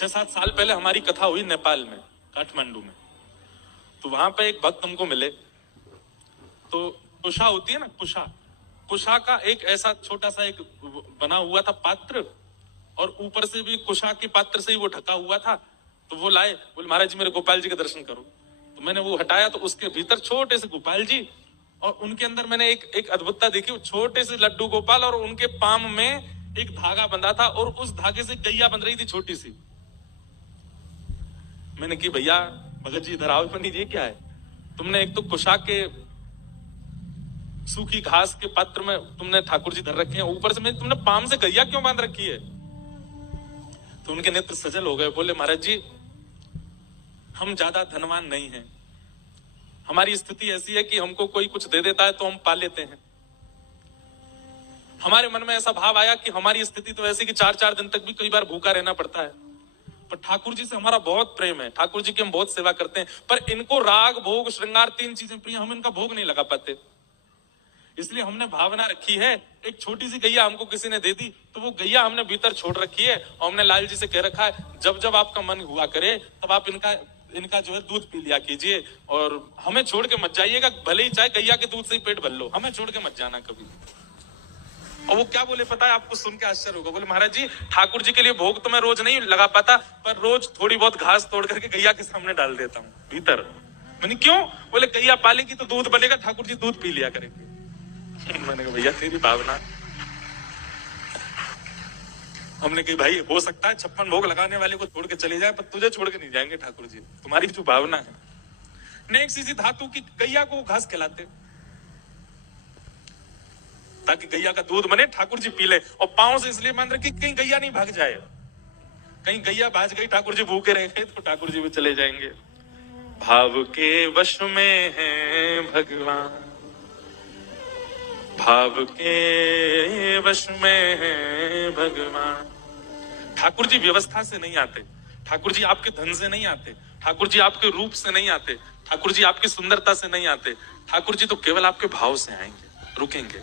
6-7 साल पहले हमारी कथा हुई नेपाल में, काठमांडू में। तो वहां पे एक भक्त हमको मिले। तो कुशा होती है ना, कुशा का एक ऐसा छोटा सा एक बना हुआ था पात्र, और ऊपर से भी कुशा के पात्र से ही वो ढका हुआ था। तो वो लाए, बोले महाराज जी मेरे गोपाल जी के दर्शन करो। तो मैंने वो हटाया, तो उसके भीतर छोटे से गोपाल जी, और उनके अंदर मैंने एक अद्भुतता देखी। छोटे से लड्डू गोपाल, और उनके पाम में एक धागा बंधा था, और उस धागे से गैया बंध रही थी छोटी सी। मैंने की भैया भगत जी इधर आओ, पंडित जी क्या है, तुमने एक तो कुशा के सूखी घास के पात्र में तुमने ठाकुर जी धर रखे हैं, ऊपर से तुमने पाम से गैया क्यों बांध रखी है। तो उनके नेत्र सजल हो गए, बोले महाराज जी हम ज्यादा धनवान नहीं हैं, हमारी स्थिति ऐसी है कि हमको कोई कुछ दे देता है तो हम पा लेते हैं। हमारे मन में ऐसा भाव आया कि हमारी स्थिति तो ऐसी कि 4-4 दिन तक भी कई बार भूखा रहना पड़ता है, पर ठाकुर जी से हमारा बहुत प्रेम है, ठाकुर जी की हम बहुत सेवा करते हैं, पर इनको राग भोग श्रृंगार 3 चीजें प्रिय, हम इनका भोग नहीं लगा पाते। इसलिए हमने भावना रखी है, एक छोटी सी गैया हमको किसी ने दे दी, तो वो गैया हमने भीतर छोड़ रखी है, और हमने लाल जी से कह रखा है जब जब आपका मन हुआ करे तब आप इनका जो है दूध पी लिया कीजिए, और हमें छोड़ के मत जाइएगा, भले ही चाहे गैया के दूध से ही पेट भर लो, हमें छोड़ के मत जाना कभी। और वो क्या बोले पता है आपको, सुन के आश्चर्य होगा, बोले महाराज जी ठाकुर जी के लिए भोग तो मैं रोज नहीं लगा पाता, पर रोज थोड़ी बहुत घास तोड़ करके गैया के सामने डाल देता हूँ भीतर। मैंने क्यों, बोले गैया पालेगी तो दूध बनेगा, ठाकुर जी दूध पी लिया करेंगे। मैंने कहा भैया तेरी भावना। हमने कही भाई हो सकता है 56 भोग लगाने वाले को छोड़ के चले जाए, पर तुझे छोड़ के नहीं जाएंगे ठाकुर जी, तुम्हारी जो भावना है। ने एक सी धातु की गैया को घास खिलाते ताकि गैया का दूध बने, ठाकुर जी पी ले, और पांव से इसलिए मान रखी कहीं गैया नहीं भाग जाए, कहीं गैया भाग गई ठाकुर जी भूखे रह गए तो ठाकुर जी भी चले जाएंगे। भाव के वश में है भगवान, भाव के वश में है भगवान। ठाकुर जी व्यवस्था से नहीं आते, ठाकुर जी आपके धन से नहीं आते, ठाकुर जी आपके रूप से नहीं आते, ठाकुर जी आपकी सुंदरता से नहीं आते, ठाकुर जी तो केवल आपके भाव से आएंगे, रुकेंगे।